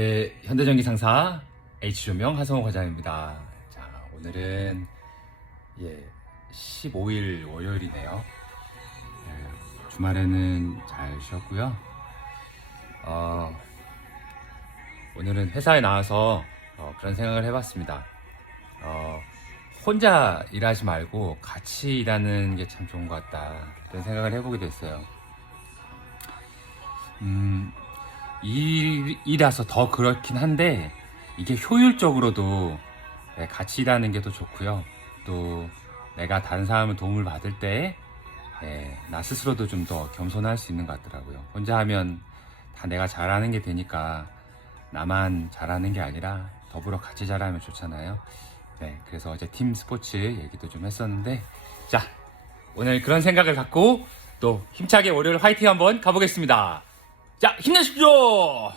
네, 현대전기 상사 H조명 하성호 과장입니다. 자, 오늘은 예, 15일 월요일이네요. 예, 주말에는 잘 쉬었고요. 어, 오늘은 회사에 나와서 어, 그런 생각을 해봤습니다. 어, 혼자 일하지 말고 같이 일하는 게 참 좋은 것 같다. 그런 생각을 해보게 됐어요. 음, 일 이라서 더 그렇긴 한데 이게 효율적으로도 네, 같이 일하는 게 더 좋고요. 또 내가 다른 사람을 도움을 받을 때 네, 나 스스로도 좀 더 겸손할 수 있는 것 같더라고요. 혼자 하면 다 내가 잘하는 게 되니까 나만 잘하는 게 아니라 더불어 같이 잘하면 좋잖아요. 네, 그래서 어제 팀 스포츠 얘기도 좀 했었는데 자 오늘 그런 생각을 갖고 또 힘차게 월요일 화이팅 한번 가보겠습니다. 자 힘내십시오.